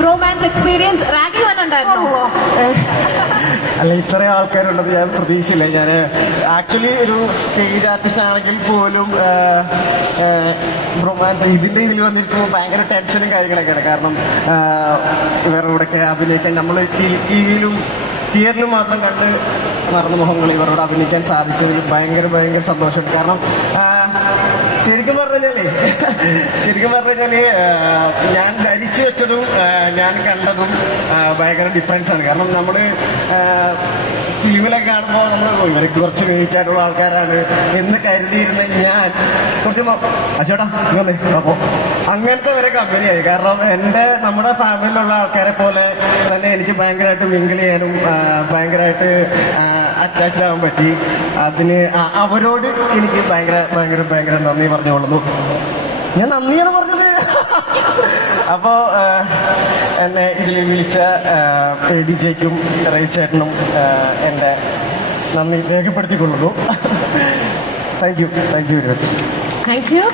Bromance experience ragging വല്ലതും ഉണ്ടായിരുന്നോ? അല്ല, ഇത്രയും ആൾക്കാരുണ്ടെന്ന് ഞാൻ പ്രതീക്ഷയില്ല. ഞാൻ ആക്ച്വലി ഒരു സ്റ്റേജ് ആർട്ടിസ്റ്റ് ആണെങ്കിൽ പോലും റൊമാൻസ് ഇതിൽ വന്നിരിക്കുമ്പോൾ ഭയങ്കര ടെൻഷനും കാര്യങ്ങളൊക്കെയാണ്. കാരണം ഇവരുടെ കൂടെയൊക്കെ അഭിനയിക്കാൻ നമ്മൾ ടിവിയിലും തിയേറ്ററിൽ മാത്രം കണ്ട് നടന്ന മുഖങ്ങൾ ഇവരോട് അഭിനയിക്കാൻ സാധിച്ചതിൽ ഭയങ്കര സന്തോഷമുണ്ട്. കാരണം ശരിക്കും പറഞ്ഞു കഴിഞ്ഞാൽ ഞാൻ ധരിച്ചു വെച്ചതും ഞാൻ കണ്ടതും ഭയങ്കര ഡിഫറൻസ് ആണ്. കാരണം നമ്മൾ ഫിലിമിലൊക്കെ കാണുമ്പോൾ നമ്മൾ ഇവർക്ക് കുറച്ച് വെയിറ്റ് ആയിട്ടുള്ള ആൾക്കാരാണ് എന്ന് കരുതിയിരുന്ന ഞാൻ കുറച്ച് അച്ചേട്ടാ ഇങ്ങനെ അപ്പോൾ അങ്ങനത്തെ വരെ കമ്പനിയായി. കാരണം നമ്മുടെ ഫാമിലിയിലുള്ള ആൾക്കാരെ പോലെ തന്നെ എനിക്ക് ഭയങ്കരമായിട്ട് മിങ്കിൾ ചെയ്യാനും ഭയങ്കരമായിട്ട് അറ്റാച്ച്ഡ് ആവാൻ പറ്റി. അതിന് അവരോട് എനിക്ക് ഭയങ്കര നന്ദി പറഞ്ഞുകൊള്ളുന്നു. ഞാൻ നന്ദിയാണ് പറഞ്ഞത്. അപ്പോൾ എന്നെ ഇതിൽ വിളിച്ച ഡിജയ്ക്കും റൈച്ചേട്ടനും എൻ്റെ നന്ദി രേഖപ്പെടുത്തിക്കൊള്ളുന്നു. Thank you very much. Thank U.